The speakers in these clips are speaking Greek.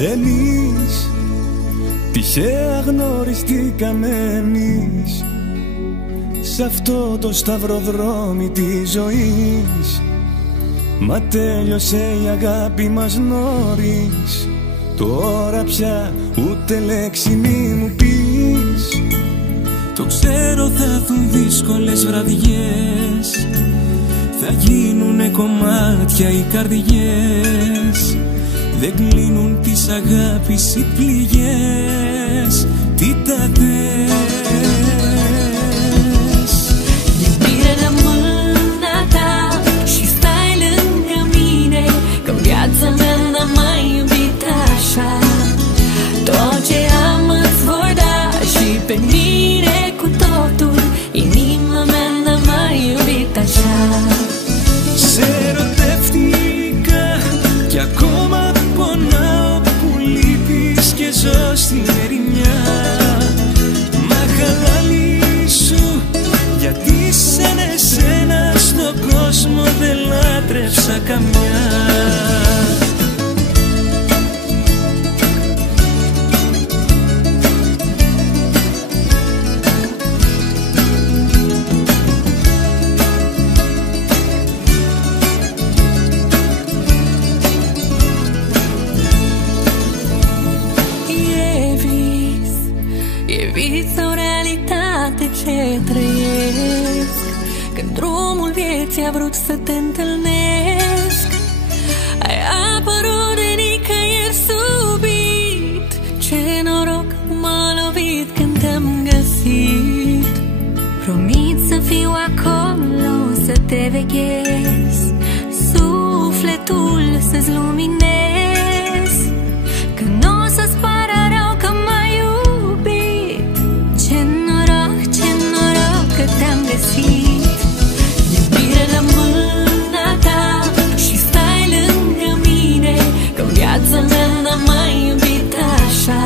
Εμείς τυχαία γνωριστήκαμε εμείς σ' αυτό το σταυροδρόμι της ζωής. Μα τέλειωσε η αγάπη μας νωρίς. Τώρα πια ούτε λέξη μη μου πεις. Το ξέρω θα έρθουν δύσκολες βραδιές, θα γίνουνε κομμάτια οι καρδιές. Δεν κλείνουν της αγάπης οι πληγές. Τι τα θες? Iubire rămână ta și stai lângă mine, că în viața mea n-am mai iubit așa. Tot ce am îți voi da și pe mine cu totul. Inima mea n-a mai iubit așa. Σε ερωτεύτηκα κι ακόμα πονάω που λείπεις και ζω στην ερημιά. Μα χαλάλι σου, γιατί σαν εσένα στον κόσμο δεν λάτρεψα καμιά. Vis sau realitate ce trăiesc, când drumul vieții a vrut să te întâlnesc. Ai apărut de nicăieri subit. Ce noroc m-a lovit când te-am găsit. Promit să fiu acolo, să te veghez, sufletul să-ți luminez, că n-o să-ți pară rău că m-ai iubit. Ce noroc că te-am găsit. Iubire la mâna ta și stai lângă mine, că-n viața mea n-am mai iubit așa.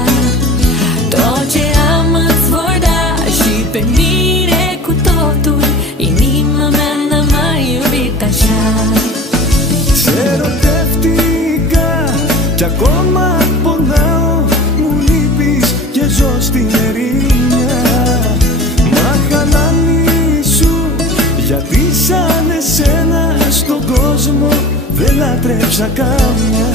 Tot ce am îți voi da și pe mine cu totul. Inima mea n-a mai iubit așa. Σε ερωτεύτηκα κι ακόμα πονάω, μου λείπεις και ζω στην ερημιά. Μα χαλάνη σου, γιατί σαν εσένα στον κόσμο δεν λάτρεψα καμιά.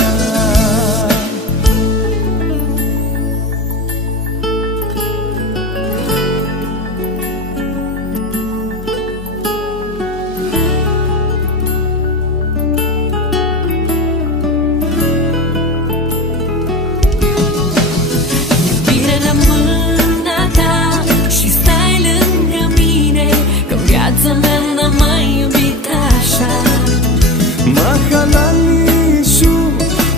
Μα χαλάνη σου,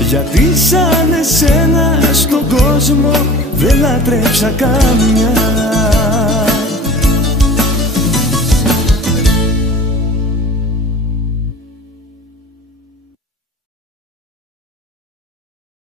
γιατί σαν εσένα στον κόσμο δεν λάτρεψα καμιά.